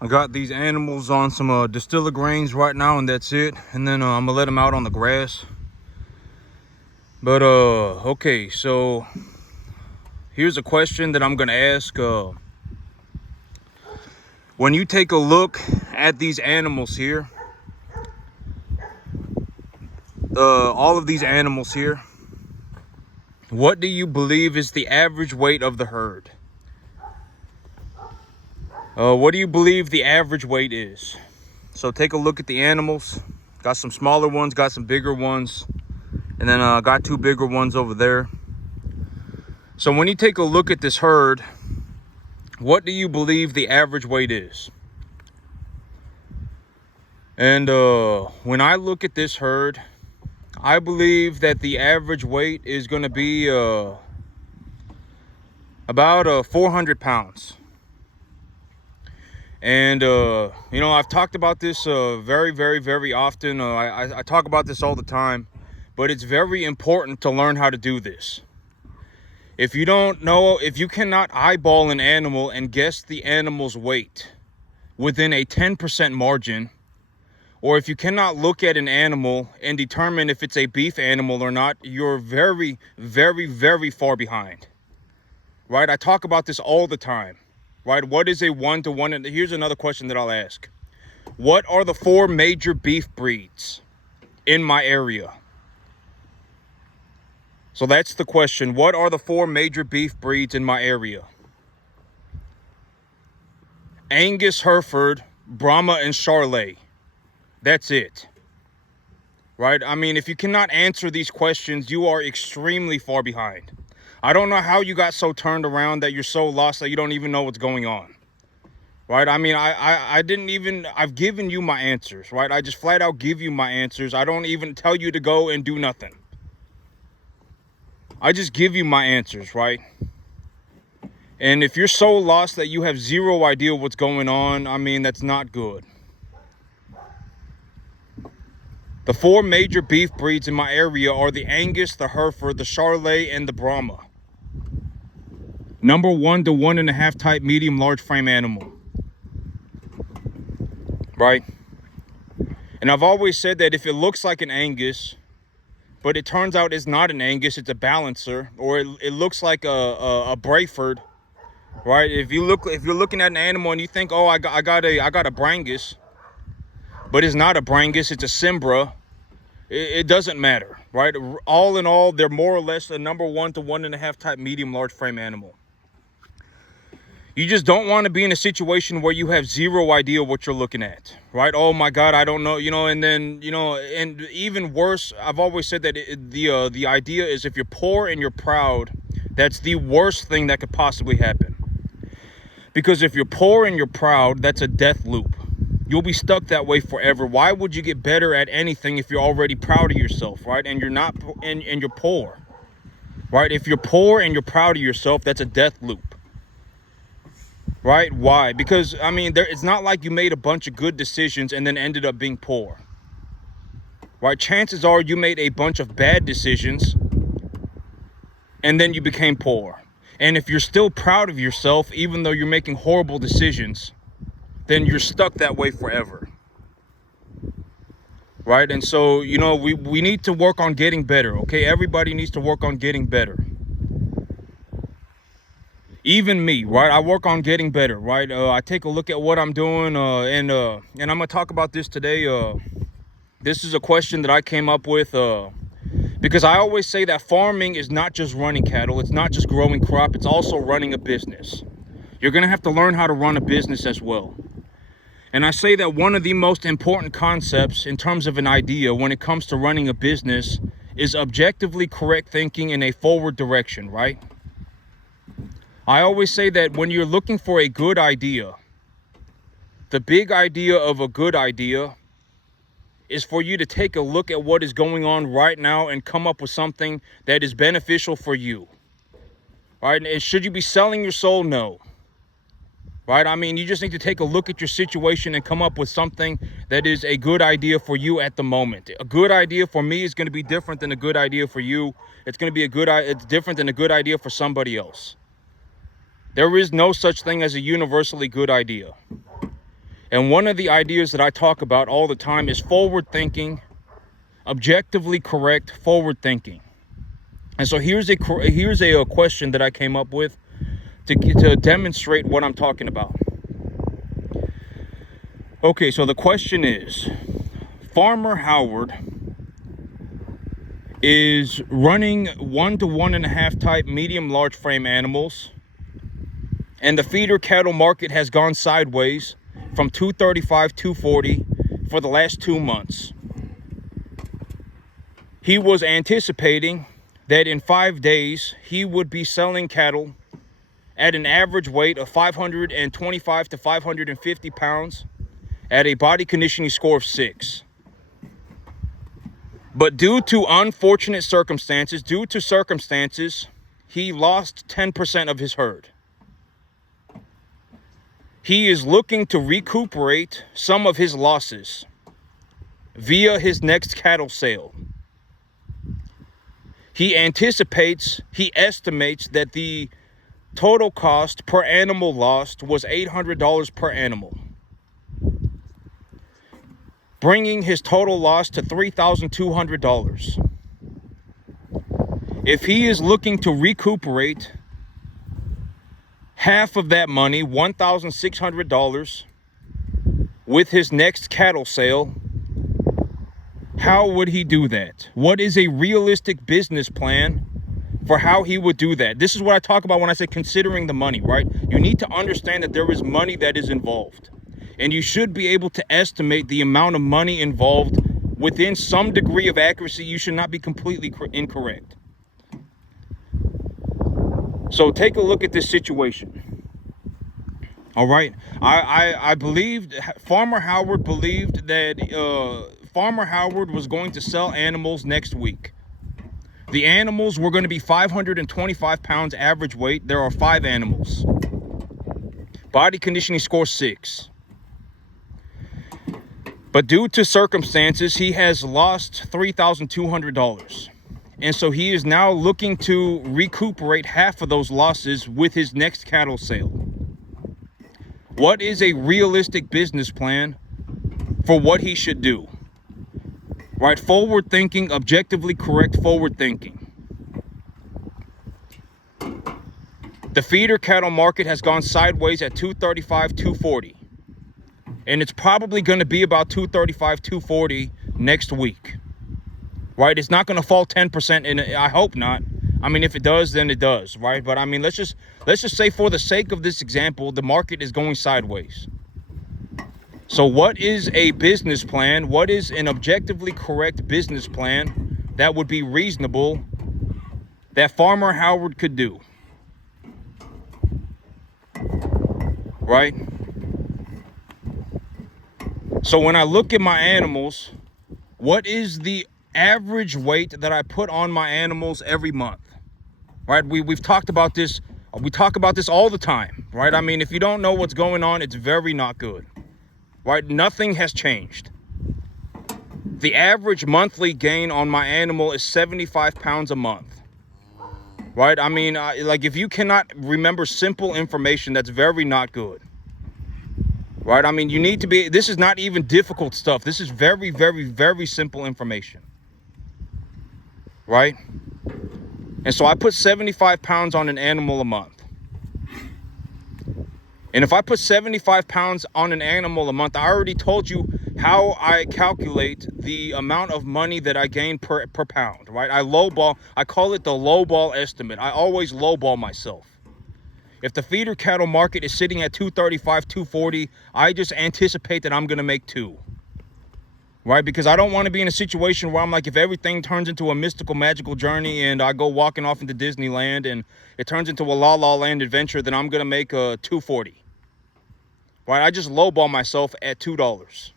I got these animals on some distiller grains right now, and that's it. And then I'm gonna let them out on the grass. But okay, so here's a question that I'm gonna ask. When you take a look at these animals here, all of these animals here, what do you believe is the average weight of the herd? What do you believe the average weight is? So take a look at the animals. Got some smaller ones, got some bigger ones, and then got two bigger ones over there. So when you take a look at this herd, what do you believe the average weight is? And when I look at this herd, I believe that the average weight is going to be about 400 pounds. And you know, I've talked about this very often. I talk about this all the time, but it's very important to learn how to do this. If you don't know, if you cannot eyeball an animal and guess the animal's weight within a 10% margin, or if you cannot look at an animal and determine if it's a beef animal or not, you're very far behind, right? I talk about this all the time. Right? What is a 1-to-1? And here's another question that I'll ask. What are the 4 major beef breeds in my area? So that's the question. What are the 4 major beef breeds in my area? Angus, Hereford, Brahma, and Charolais. That's it. Right? I mean, if you cannot answer these questions, you are extremely far behind. I don't know how you got so turned around that you're so lost that you don't even know what's going on. Right? I mean, I've given you my answers, right? I just flat out give you my answers. I don't even tell you to go and do nothing. I just give you my answers, right? And if you're so lost that you have zero idea what's going on, I mean, that's not good. The 4 major beef breeds in my area are the Angus, the Hereford, the Charolais, and the Brahma. Number 1 to 1.5 type medium large frame animal. Right? And I've always said that if it looks like an Angus, but it turns out it's not an Angus, it's a balancer, or it looks like a Brayford, right? If you're looking at an animal and you think, oh, I got a Brangus, but it's not a Brangus, it's a Cimbra, it doesn't matter, right? All in all, they're more or less a number 1 to 1.5 type medium large frame animal. You just don't want to be in a situation where you have zero idea what you're looking at, right? Oh my God, I don't know, you know, and then, you know, and even worse, I've always said that the idea is if you're poor and you're proud, that's the worst thing that could possibly happen. Because if you're poor and you're proud, that's a death loop. You'll be stuck that way forever. Why would you get better at anything if you're already proud of yourself, right? And you're not, and you're poor, right? If you're poor and you're proud of yourself, that's a death loop. Right? Why? Because, I mean, it's not like you made a bunch of good decisions and then ended up being poor. Right? Chances are you made a bunch of bad decisions and then you became poor. And if you're still proud of yourself, even though you're making horrible decisions, then you're stuck that way forever. Right? And so, you know, we need to work on getting better. Okay? Everybody needs to work on getting better. Even me, right? I work on getting better, right? I take a look at what I'm doing, and I'm gonna talk about this today. This is a question that I came up with because I always say that farming is not just running cattle, it's not just growing crop, it's also running a business. You're gonna have to learn how to run a business as well. And I say that one of the most important concepts in terms of an idea when it comes to running a business is objectively correct thinking in a forward direction, right? I always say that when you're looking for a good idea, the big idea of a good idea is for you to take a look at what is going on right now and come up with something that is beneficial for you. Right? And should you be selling your soul? No. Right? I mean, you just need to take a look at your situation and come up with something that is a good idea for you at the moment. A good idea for me is going to be different than a good idea for you. It's different than a good idea for somebody else. There is no such thing as a universally good idea. And one of the ideas that I talk about all the time is forward thinking, objectively correct forward thinking. And so here's a question that I came up with to demonstrate what I'm talking about. Okay, so the question is, Farmer Howard is running 1 to 1.5 type medium large frame animals, and the feeder cattle market has gone sideways from 235 240 for the last 2 months. He was anticipating that in 5 days he would be selling cattle at an average weight of 525 to 550 pounds at a body conditioning score of 6. But due to unfortunate circumstances, he lost 10% of his herd. He is looking to recuperate some of his losses via his next cattle sale. He estimates that the total cost per animal lost was $800 per animal, bringing his total loss to $3,200. If he is looking to recuperate half of that money, $1,600, with his next cattle sale, how would he do that? What is a realistic business plan for how he would do that? This is what I talk about when I say considering the money, right? You need to understand that there is money that is involved. And you should be able to estimate the amount of money involved within some degree of accuracy. You should not be completely incorrect. So take a look at this situation. All right. I believed, Farmer Howard believed that Farmer Howard was going to sell animals next week. The animals were going to be 525 pounds average weight. There are 5 animals. Body conditioning score 6. But due to circumstances, he has lost $3,200. And so he is now looking to recuperate half of those losses with his next cattle sale. What is a realistic business plan for what he should do? Right? Forward thinking, objectively correct forward thinking. The feeder cattle market has gone sideways at 235, 240. And it's probably going to be about 235, 240 next week. Right? It's not going to fall 10%, and I hope not. I mean, if it does, then it does, right? But I mean, let's just say, for the sake of this example, the market is going sideways. So what is a business plan? What is an objectively correct business plan that would be reasonable that Farmer Howard could do? Right? So when I look at my animals, what is the average weight that I put on my animals every month? Right? We've talked about this. We talk about this all the time, right? I mean, if you don't know what's going on, it's very not good, right? Nothing has changed. The average monthly gain on my animal is 75 pounds a month, right? I mean, like, if you cannot remember simple information, that's very not good. Right? I mean, you need to be, this is not even difficult stuff. This is very, very, very simple information. Right? And so I put 75 pounds on an animal a month. And if I put 75 pounds on an animal a month, I already told you how I calculate the amount of money that I gain per pound, right? I call it the lowball estimate. I always lowball myself. If the feeder cattle market is sitting at 235, 240, I just anticipate that I'm going to make 2. Right? Because I don't want to be in a situation where I'm like, if everything turns into a mystical, magical journey and I go walking off into Disneyland and it turns into a La La Land adventure, then I'm going to make a 240. Right? I just lowball myself at $2.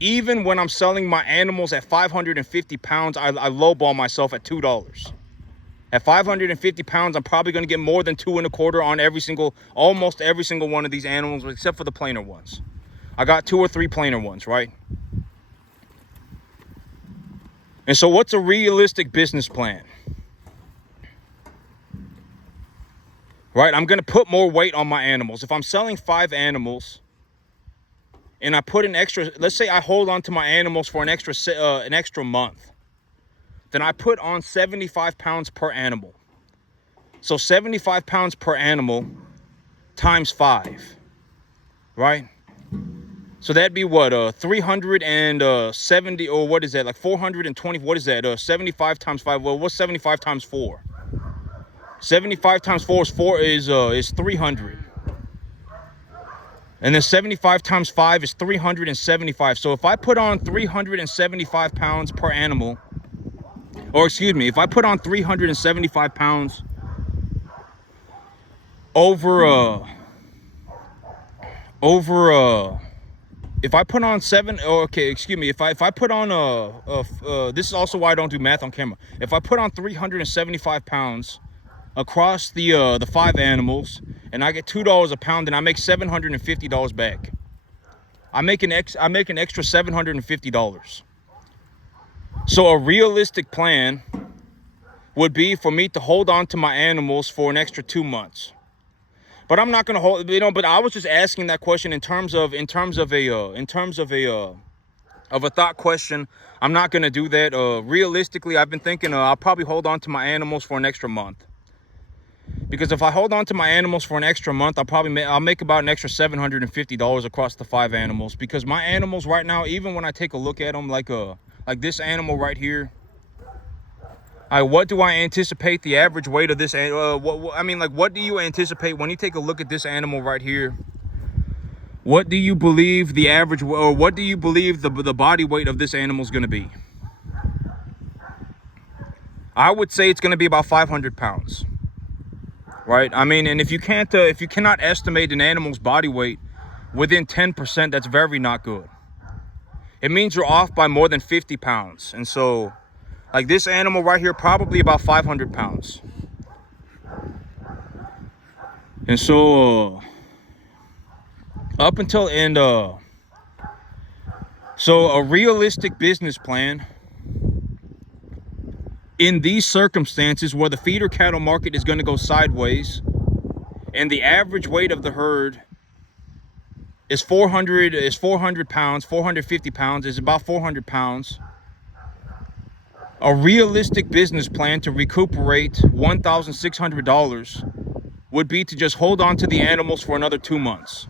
Even when I'm selling my animals at 550 pounds, I lowball myself at $2. At 550 pounds, I'm probably going to get more than 2.25 on almost every single one of these animals, except for the plainer ones. I got 2 or 3 plainer ones, right? And so what's a realistic business plan? Right? I'm going to put more weight on my animals. If I'm selling 5 animals, and I put an extra, let's say I hold on to my animals for an extra month, then I put on 75 pounds per animal. So 75 pounds per animal times 5, right? So that'd be what, 370, or what is that, like 420, what is that, 75 times 5, well, what's 75 times 4? 75 times 4 is 300. And then 75 times 5 is 375. So if I put on 375 pounds per animal, or excuse me, if I put on 375 pounds over if I put on if I put on this is also why I don't do math on camera. If I put on 375 pounds across the 5 animals, and I get $2 a pound, and I make $750 back. I make an extra $750. So a realistic plan would be for me to hold on to my animals for an extra 2 months. But I'm not gonna hold, but I was just asking that question in terms of a thought question. I'm not gonna do that. Realistically, I've been thinking I'll probably hold on to my animals for an extra month. Because if I hold on to my animals for an extra month, I'll make about an extra $750 across the 5 animals. Because my animals right now, even when I take a look at them, like this animal right here, what do I anticipate the average weight of this? What do you anticipate when you take a look at this animal right here? What do you believe the average, or what do you believe the body weight of this animal is going to be? I would say it's going to be about 500 pounds, right? I mean, and if you cannot estimate an animal's body weight within 10%, that's very not good. It means you're off by more than 50 pounds. And so, like this animal right here, probably about 500 pounds. And so, so a realistic business plan in these circumstances where the feeder cattle market is going to go sideways and the average weight of the herd is 400 pounds, 450 pounds, is about 400 pounds. A realistic business plan to recuperate $1,600 would be to just hold on to the animals for another 2 months.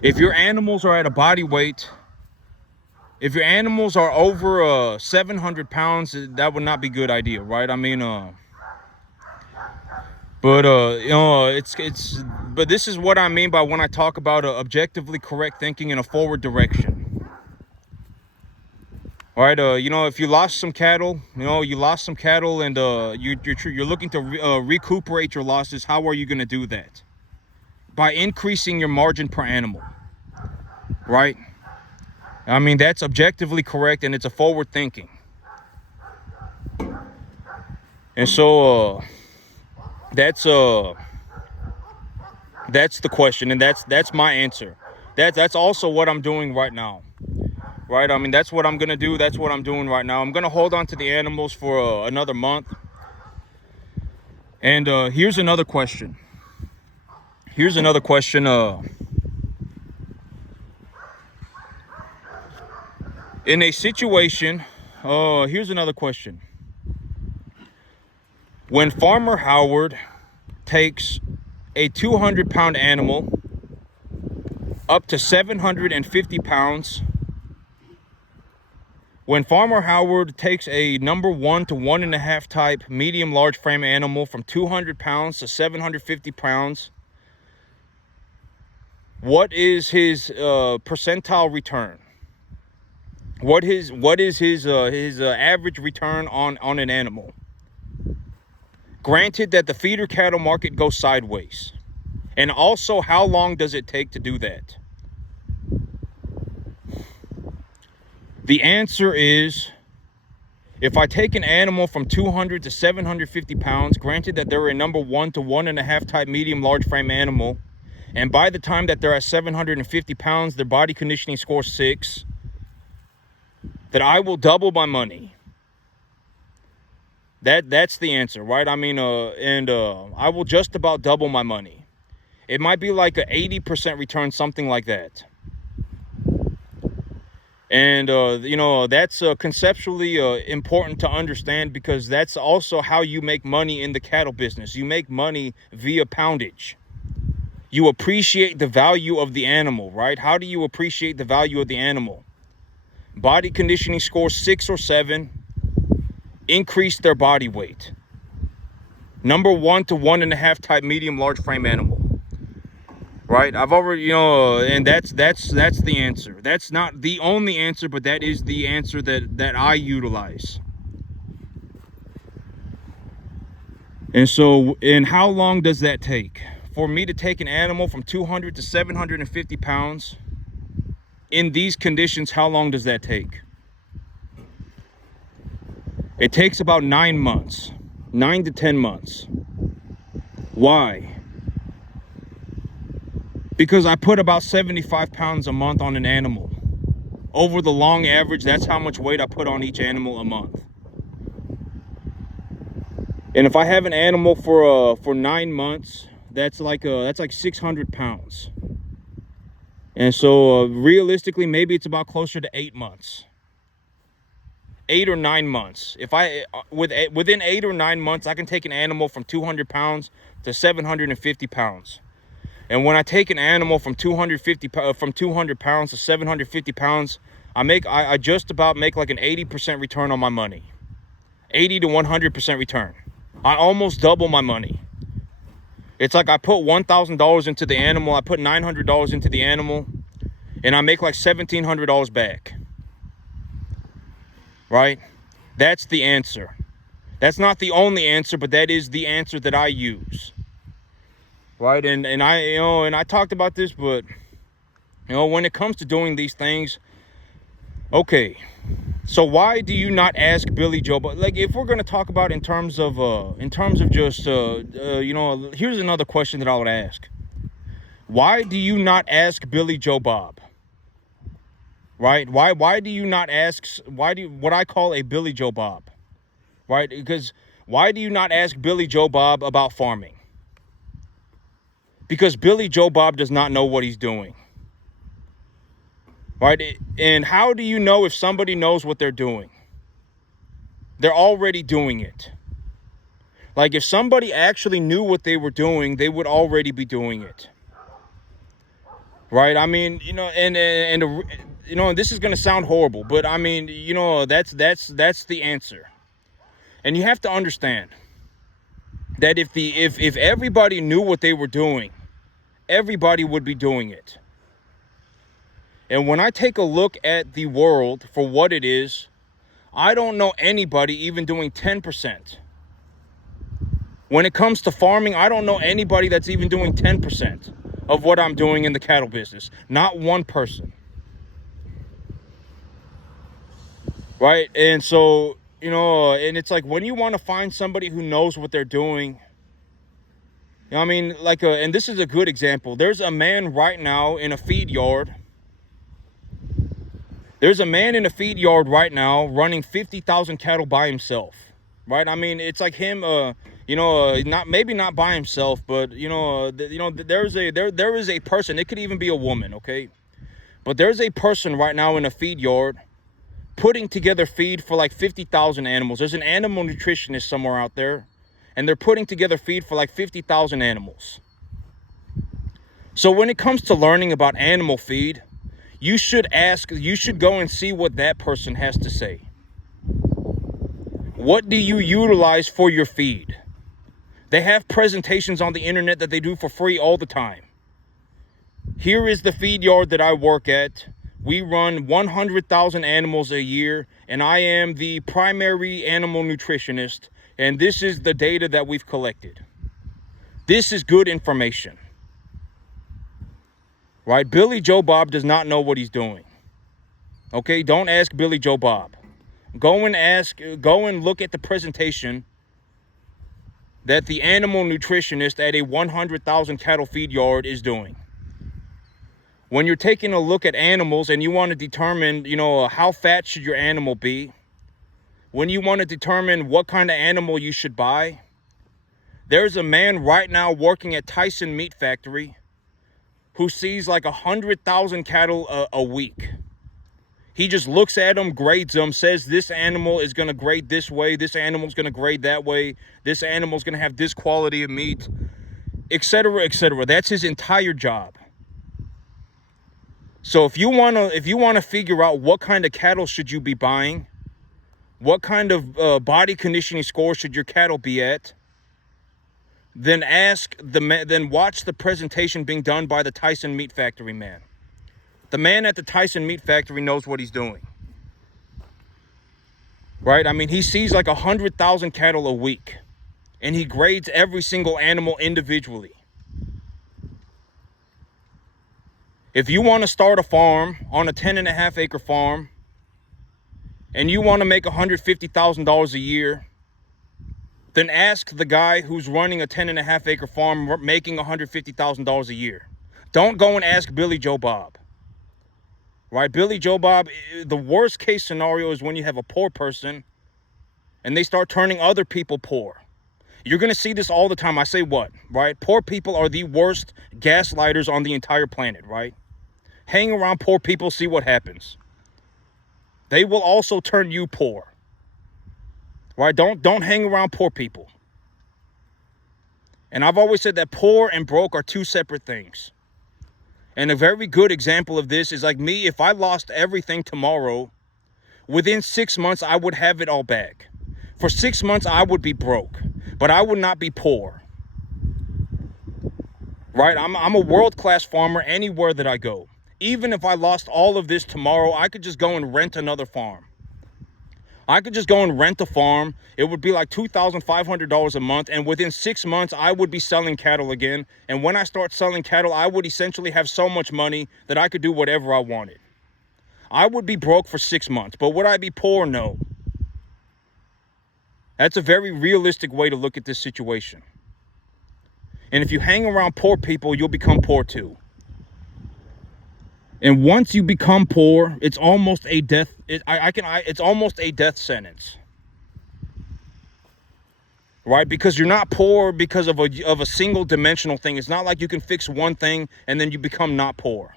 If your animals are at a body weight, if your animals are over 700 pounds, that would not be a good idea, right? I mean, but this is what I mean by when I talk about objectively correct thinking in a forward direction. All right, if you lost some cattle, and you're looking to recuperate your losses, how are you going to do that? By increasing your margin per animal, right? I mean, that's objectively correct, and it's a forward thinking. And so that's the question, and that's my answer. That's also what I'm doing right now. Right, I mean, that's what I'm gonna do. That's what I'm doing right now. I'm gonna hold on to the animals for another month. And here's another question. In a situation, here's another question. When Farmer Howard takes a 200-pound animal up to 750 pounds, when Farmer Howard takes a number 1 to 1.5 type medium large frame animal from 200 pounds to 750 pounds, what is his percentile return? What is his average return on an animal? Granted that the feeder cattle market goes sideways. And also, how long does it take to do that? The answer is, if I take an animal from 200 to 750 pounds, granted that they're a number 1 to 1.5 type medium large frame animal, and by the time that they're at 750 pounds, their body conditioning score 6, that I will double my money. That's the answer, right? I mean, I will just about double my money. It might be like an 80% return, something like that. And that's conceptually important to understand, because that's also how you make money in the cattle business. You make money via poundage. You appreciate the value of the animal, right? How do you appreciate the value of the animal? Body conditioning score 6 or 7, increase their body weight. Number 1 to 1.5 type medium large frame animal. Right, I've already, and that's the answer. That's not the only answer, but that is the answer that I utilize. And so, and how long does that take? For me to take an animal from 200 to 750 pounds in these conditions, how long does that take? It takes about 9 months, 9 to 10 months. Why? Because I put about 75 pounds a month on an animal. Over the long average, that's how much weight I put on each animal a month. And if I have an animal for 9 months, that's like 600 pounds. And so realistically, maybe it's about closer to 8 months. 8 or 9 months. If I within 8 or 9 months, I can take an animal from 200 pounds to 750 pounds. And when I take an animal from 200 pounds to 750 pounds, I just about make like an 80% return on my money. 80 to 100% return. I almost double my money. It's like I put $1,000 into the animal, I put $900 into the animal, and I make like $1,700 back. Right? That's the answer. That's not the only answer, but that is the answer that I use. Right? And I talked about this, but when it comes to doing these things, okay, so why do you not ask Billy Joe Bob? Like, if we're going to talk about in terms of just here's another question that I would ask. Why do you not ask Billy Joe Bob? Right? Why do you not ask, what I call a Billy Joe Bob? Right? Because why do you not ask Billy Joe Bob about farming? Because Billy Joe Bob does not know what he's doing. Right? And how do you know if somebody knows what they're doing? They're already doing it. Like, if somebody actually knew what they were doing, they would already be doing it. Right? I mean, and this is going to sound horrible, but I mean, that's the answer. And you have to understand that if everybody knew what they were doing, everybody would be doing it. And when I take a look at the world for what it is, I don't know anybody even doing 10%. When it comes to farming, I don't know anybody that's even doing 10% of what I'm doing in the cattle business. Not one person. Right? And so, and it's like, when you want to find somebody who knows what they're doing, I mean, and this is a good example. There's a man right now in a feed yard. There's a man in a feed yard right now running 50,000 cattle by himself. Right? I mean, it's like him, not by himself, but there is a person. It could even be a woman, okay? But there's a person right now in a feed yard putting together feed for like 50,000 animals. There's an animal nutritionist somewhere out there, and they're putting together feed for like 50,000 animals. So when it comes to learning about animal feed, you should go and see what that person has to say. What do you utilize for your feed? They have presentations on the internet that they do for free all the time. Here is the feed yard that I work at. We run 100,000 animals a year, and I am the primary animal nutritionist, and this is the data that we've collected. This is good information. Right? Billy Joe Bob does not know what he's doing. Okay? Don't ask Billy Joe Bob. Go and look at the presentation that the animal nutritionist at a 100,000 cattle feed yard is doing. When you're taking a look at animals and you want to determine, how fat should your animal be, when you want to determine what kind of animal you should buy, there's a man right now working at Tyson Meat Factory who sees like 100,000 cattle a week. He just looks at them, grades them, says this animal is going to grade this way, this animal is going to grade that way, this animal is going to have this quality of meat, etc., etc. That's his entire job. So if you want to figure out what kind of cattle should you be buying, what kind of body conditioning score should your cattle be at, then watch the presentation being done by the Tyson Meat Factory man. The man at the Tyson Meat Factory knows what he's doing. Right? I mean, he sees like 100,000 cattle a week, and he grades every single animal individually. If you want to start a farm on a 10.5 acre farm, and you want to make $150,000 a year, then ask the guy who's running a 10.5 acre farm making $150,000 a year. Don't go and ask Billy Joe Bob. Right? Billy Joe Bob, the worst case scenario is when you have a poor person and they start turning other people poor. You're going to see this all the time. I say what? Right? Poor people are the worst gaslighters on the entire planet, right? Hang around poor people, see what happens. They will also turn you poor. Right? Don't hang around poor people. And I've always said that poor and broke are two separate things. And a very good example of this is like me. If I lost everything tomorrow, within 6 months, I would have it all back. For 6 months, I would be broke, but I would not be poor. Right? I'm a world-class farmer anywhere that I go. Even if I lost all of this tomorrow, I could just go and rent another farm. I could just go and rent a farm. It would be like $2,500 a month. And within 6 months, I would be selling cattle again. And when I start selling cattle, I would essentially have so much money that I could do whatever I wanted. I would be broke for 6 months. But would I be poor? No. That's a very realistic way to look at this situation. And if you hang around poor people, you'll become poor too. And once you become poor, it's almost a death. It's almost a death sentence, right? Because you're not poor because of a single dimensional thing. It's not like you can fix one thing and then you become not poor,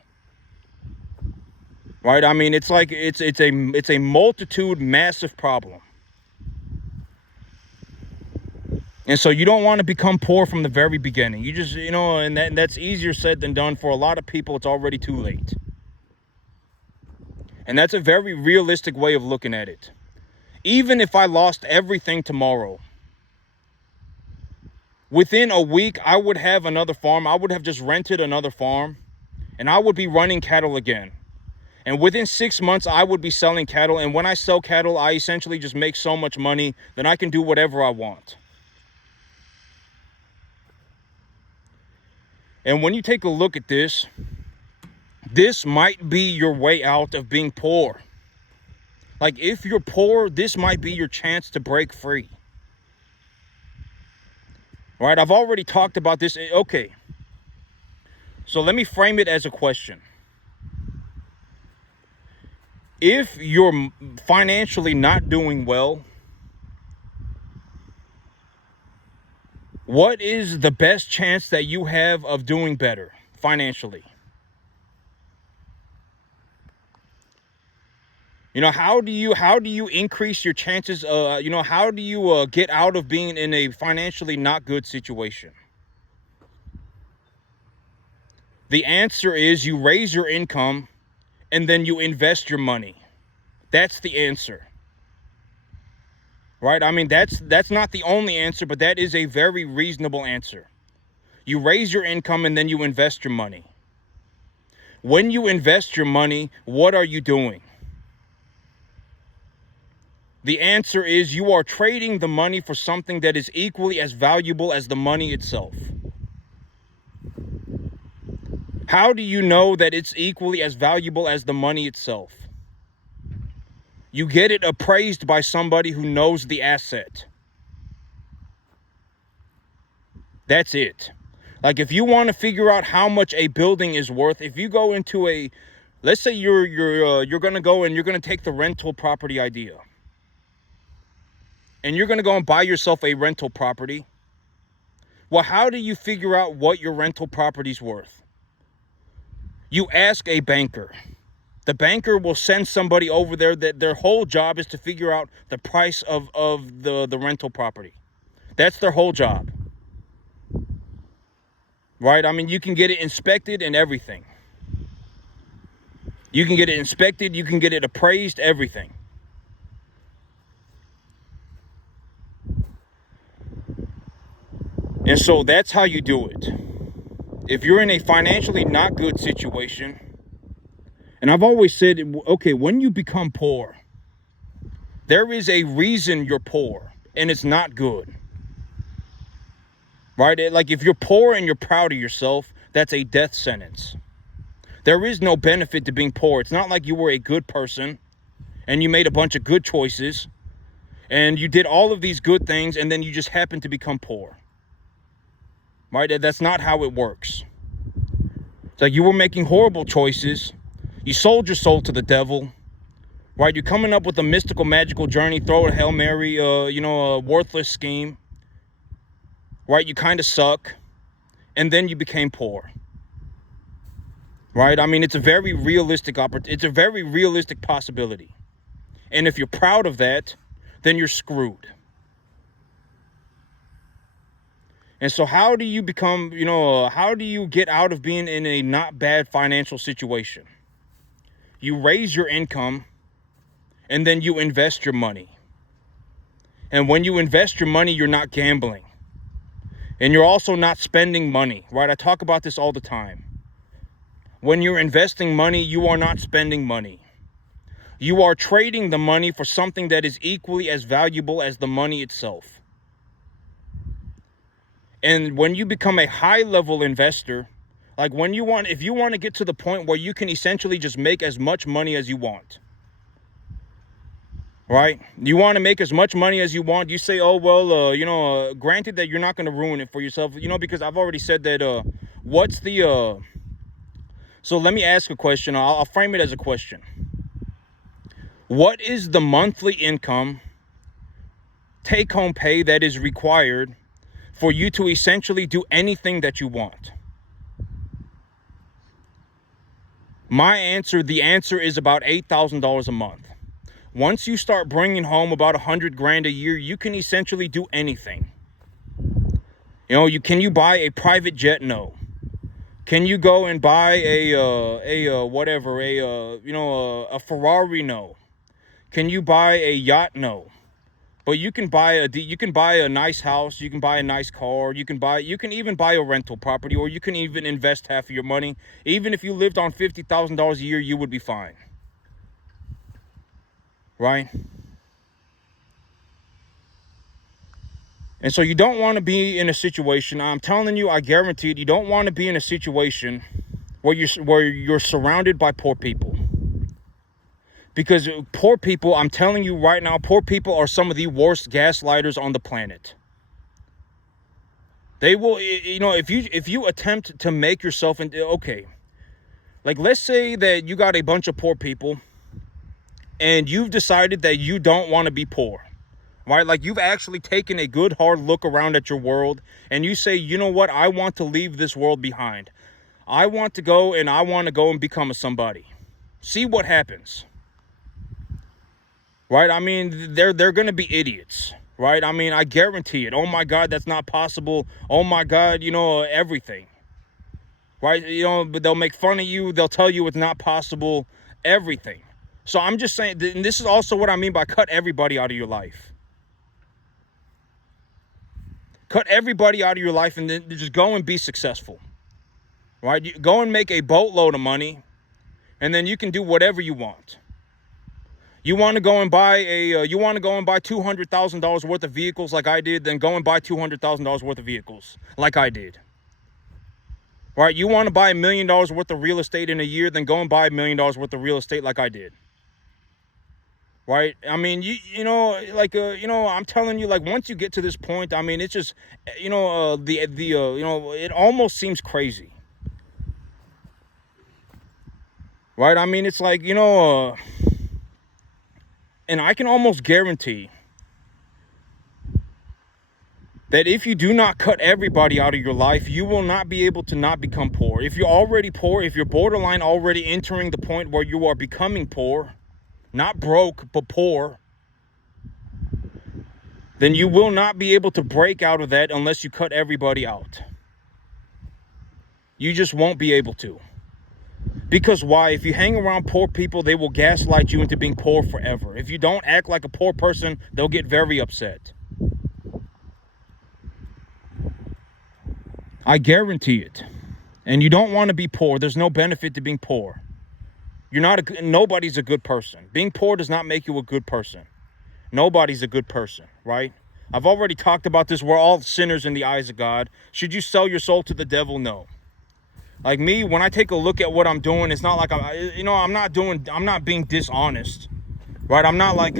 right? I mean, it's like it's a multitude, massive problem. And so you don't want to become poor from the very beginning. You just, and that's easier said than done. For a lot of people, it's already too late. And that's a very realistic way of looking at it. Even if I lost everything tomorrow, within a week, I would have another farm. I would have just rented another farm, and I would be running cattle again. And within 6 months, I would be selling cattle. And when I sell cattle, I essentially just make so much money that I can do whatever I want. And when you take a look at this, this might be your way out of being poor. Like, if you're poor, this might be your chance to break free. Right? I've already talked about this. Okay. So let me frame it as a question. If you're financially not doing well, what is the best chance that you have of doing better financially? How do you increase your chances? How do you get out of being in a financially not good situation? The answer is you raise your income and then you invest your money. That's the answer. Right? I mean, that's not the only answer, but that is a very reasonable answer. You raise your income and then you invest your money. When you invest your money, what are you doing? The answer is you are trading the money for something that is equally as valuable as the money itself. How do you know that it's equally as valuable as the money itself? You get it appraised by somebody who knows the asset. That's it. Like, if you want to figure out how much a building is worth, if you go into let's say you're going to go and you're going to take the rental property idea. And you're going to go and buy yourself a rental property. Well, how do you figure out what your rental property's worth? You ask a banker. The banker will send somebody over there that their whole job is to figure out the price of the rental property. That's their whole job. Right? I mean, you can get it inspected and everything. You can get it inspected, you can get it appraised, everything. And so that's how you do it. If you're in a financially not good situation, and I've always said, okay, when you become poor, there is a reason you're poor, and it's not good. Right? Like if you're poor and you're proud of yourself, that's a death sentence. There is no benefit to being poor. It's not like you were a good person and you made a bunch of good choices and you did all of these good things and then you just happened to become poor. Right? That's not how it works. It's like you were making horrible choices. You sold your soul to the devil. Right? You're coming up with a mystical, magical journey, throw a Hail Mary, a worthless scheme. Right? You kind of suck. And then you became poor. Right? I mean, it's a very realistic possibility. And if you're proud of that, then you're screwed. And so how do you become, how do you get out of being in a not bad financial situation? You raise your income and then you invest your money. And when you invest your money, you're not gambling. And you're also not spending money, right? I talk about this all the time. When you're investing money, you are not spending money. You are trading the money for something that is equally as valuable as the money itself. And when you become a high-level investor, like if you want to get to the point where you can essentially just make as much money as you want, right? You want to make as much money as you want. You say, oh, well, granted that you're not going to ruin it for yourself, because I've already said that, so let me ask a question. I'll frame it as a question. What is the monthly income, take-home pay that is required for you to essentially do anything that you want? The answer is about $8,000 a month. Once you start bringing home about $100,000 a year, you can essentially do anything. Can you buy a private jet? No. Can you go and buy a Ferrari? No. Can you buy a yacht? No. But you can buy a nice house, you can buy a nice car, you can even buy a rental property, or you can even invest half of your money. Even if you lived on $50,000 a year, you would be fine. Right? And so you don't want to be in a situation, I'm telling you, I guarantee it, you don't want to be in a situation where you're surrounded by poor people. Because poor people, I'm telling you right now, poor people are some of the worst gaslighters on the planet. They will, if you attempt to make yourself, okay, like let's say that you got a bunch of poor people and you've decided that you don't want to be poor, right? Like you've actually taken a good hard look around at your world and you say, you know what, I want to leave this world behind. I want to go and become a somebody. See what happens. Right? I mean, they're going to be idiots, right? I mean, I guarantee it. Oh my God, that's not possible. Oh my God, everything. Right? But they'll make fun of you. They'll tell you it's not possible. Everything. So I'm just saying, and this is also what I mean by cut everybody out of your life. Cut everybody out of your life and then just go and be successful. Right? Go and make a boatload of money and then you can do whatever you want. You want to go and buy $200,000 worth of vehicles like I did, then go and buy $200,000 worth of vehicles like I did. Right? You want to buy $1 million worth of real estate in a year, then go and buy $1 million worth of real estate like I did. Right? I mean, I'm telling you, like once you get to this point, I mean, it's just, it almost seems crazy. Right? I mean, it's like, and I can almost guarantee that if you do not cut everybody out of your life, you will not be able to not become poor. If you're already poor, if you're borderline already entering the point where you are becoming poor, not broke, but poor, then you will not be able to break out of that unless you cut everybody out. You just won't be able to. Because why? If you hang around poor people, they will gaslight you into being poor forever. If you don't act like a poor person, they'll get very upset. I guarantee it. And you don't want to be poor. There's no benefit to being poor. Nobody's a good person. Being poor does not make you a good person. Nobody's a good person, right? I've already talked about this. We're all sinners in the eyes of God. Should you sell your soul to the devil? No. Like me, when I take a look at what I'm doing, it's not like I'm not being dishonest, right? I'm not like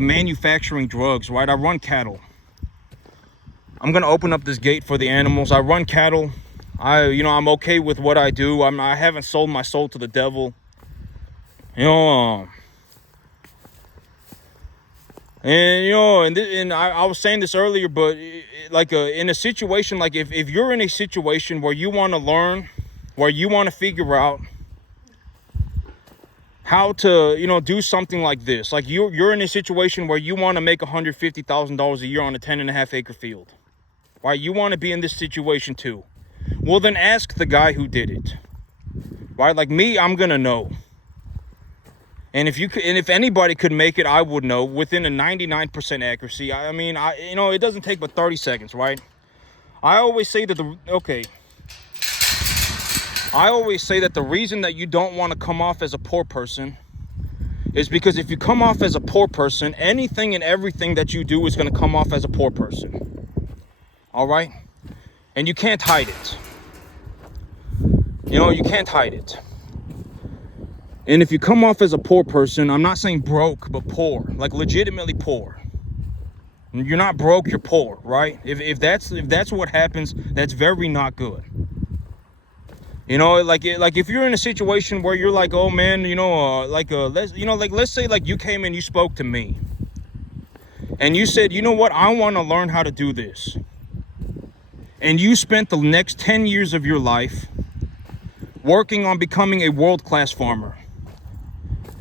manufacturing drugs, right? I run cattle. I'm gonna open up this gate for the animals. I run cattle. I'm okay with what I do. I haven't sold my soul to the devil. And I was saying this earlier, but in a situation, like if you're in a situation where you want to learn, where you want to figure out how to, do something like this, like you're in a situation where you want to make $150,000 a year on a 10.5 acre field, right? You want to be in this situation too. Well, then ask the guy who did it, right? Like me, I'm gonna know. And if anybody could make it, I would know within a 99% accuracy. It doesn't take but 30 seconds, right? I always say that the reason that you don't want to come off as a poor person is because if you come off as a poor person, anything and everything that you do is going to come off as a poor person. All right? And you can't hide it. You can't hide it. And if you come off as a poor person, I'm not saying broke, but poor, like legitimately poor. You're not broke, you're poor, right? If that's what happens, that's very not good. Like if you're in a situation where you're like, oh man, let's say like you came and you spoke to me, and you said, you know what, I want to learn how to do this, and you spent the next 10 years of your life working on becoming a world-class farmer.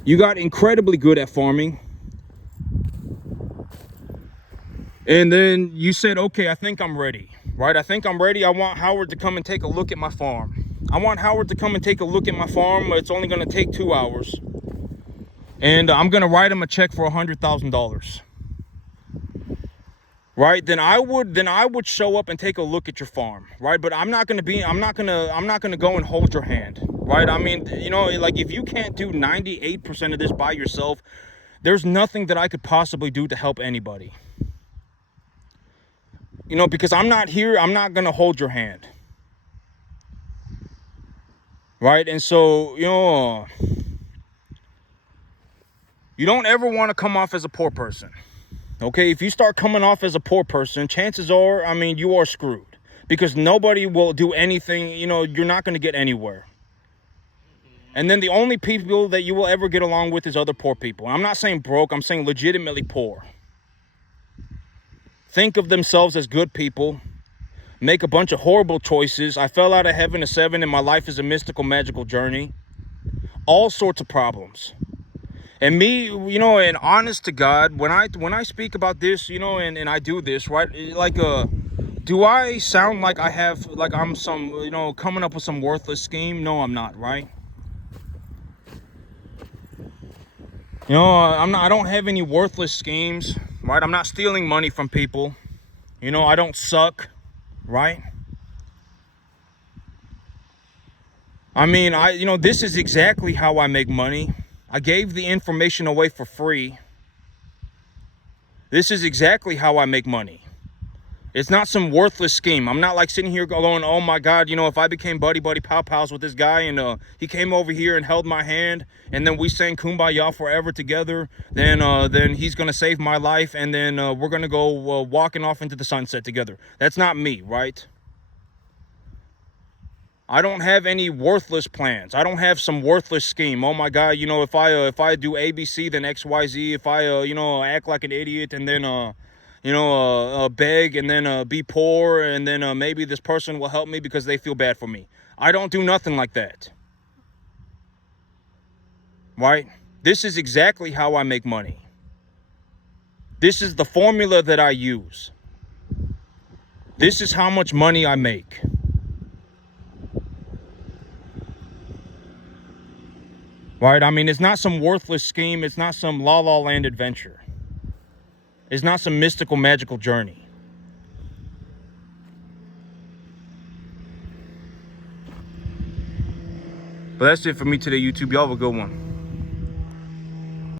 You got incredibly good at farming. And then you said, okay, I think I'm ready, right? I think I'm ready. I want Howard to come and take a look at my farm. It's only going to take 2 hours. And I'm going to write him a check for $100,000. Right? Then I would show up and take a look at your farm, right? But I'm not going to go and hold your hand, right? Like if you can't do 98% of this by yourself, there's nothing that I could possibly do to help anybody. Because I'm not going to hold your hand. Right? And so, you don't ever want to come off as a poor person. Okay, if you start coming off as a poor person, chances are, you are screwed. Because nobody will do anything, you're not going to get anywhere. And then the only people that you will ever get along with is other poor people. I'm not saying broke, I'm saying legitimately poor. Think of themselves as good people. Make a bunch of horrible choices. I fell out of heaven to 7 and my life is a mystical, magical journey. All sorts of problems. And me, and honest to God, when I speak about this, and I do this, right? Like, do I sound like I'm some, coming up with some worthless scheme? No, I'm not, right? I don't have any worthless schemes, right? I'm not stealing money from people. I don't suck, right? This is exactly how I make money. I gave the information away for free. This is exactly how I make money. It's not some worthless scheme. I'm not like sitting here going, oh my God, if I became buddy pals with this guy and he came over here and held my hand and then we sang Kumbaya forever together, then he's going to save my life and then we're going to go walking off into the sunset together. That's not me, right? I don't have any worthless plans. I don't have some worthless scheme. Oh my God, if I do ABC, then XYZ. If I act like an idiot and then beg and then be poor, and then maybe this person will help me because they feel bad for me. I don't do nothing like that. Right? This is exactly how I make money. This is the formula that I use. This is how much money I make. Right? I mean, it's not some worthless scheme. It's not some La La Land adventure. It's not some mystical, magical journey. But that's it for me today, YouTube. Y'all have a good one.